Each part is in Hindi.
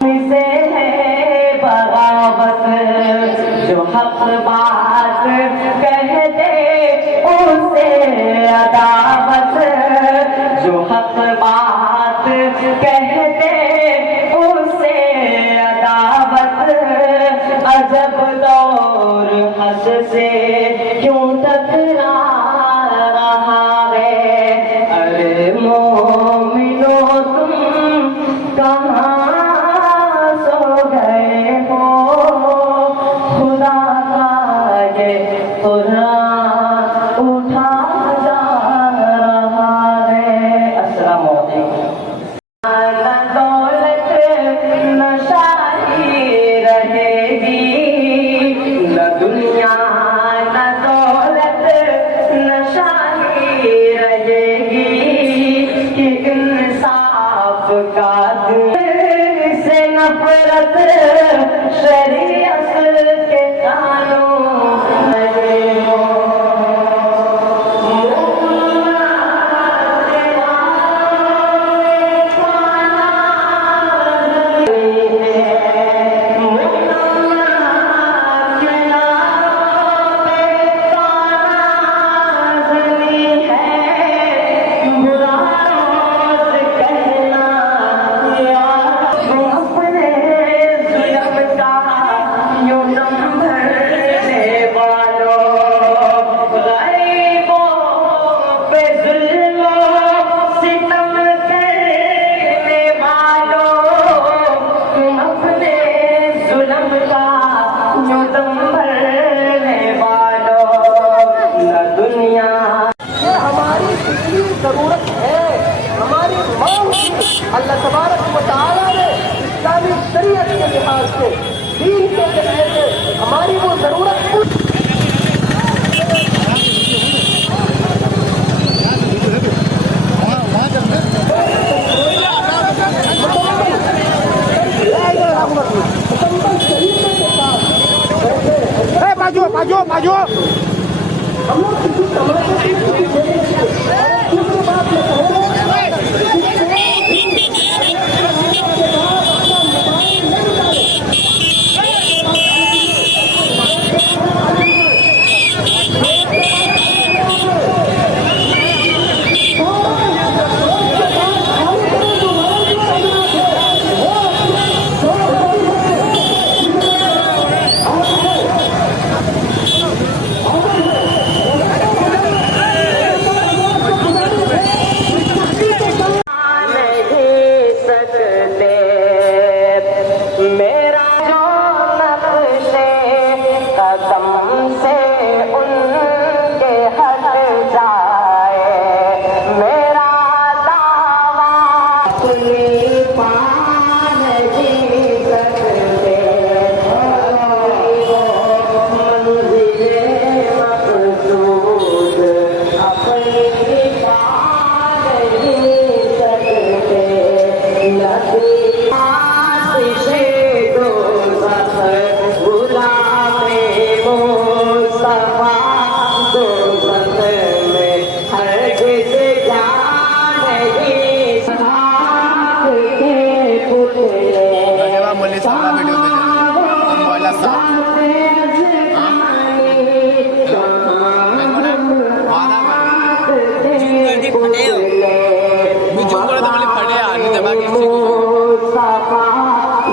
से है बगावत, जो हक बात कह दे उसे अदावत, जो हक बात कह दे उसे अदावत। अजब दौर हद से क्यों टकरा रहा है, अरे मोमिनो तुम कहाँ सो गए हो, खुदा का ये कुरान उठा जा रहा है। अस्सलाम वालेकुम। न दौलत न शाही रहेगी, न दुनिया न दौलत न शाही रहेगी, कि इंसाफ का दिल से नफरत शरीयत के कानून रहेगा। जरूरत है हमारी मांग की। अल्लाह तबारक व तआला ने इस्लामी शरीयत के लिहाज से, दीन के जरिए से हमारी वो जरूरत बाजू हम लोग किसी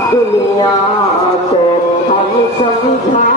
दुनिया को हम समझा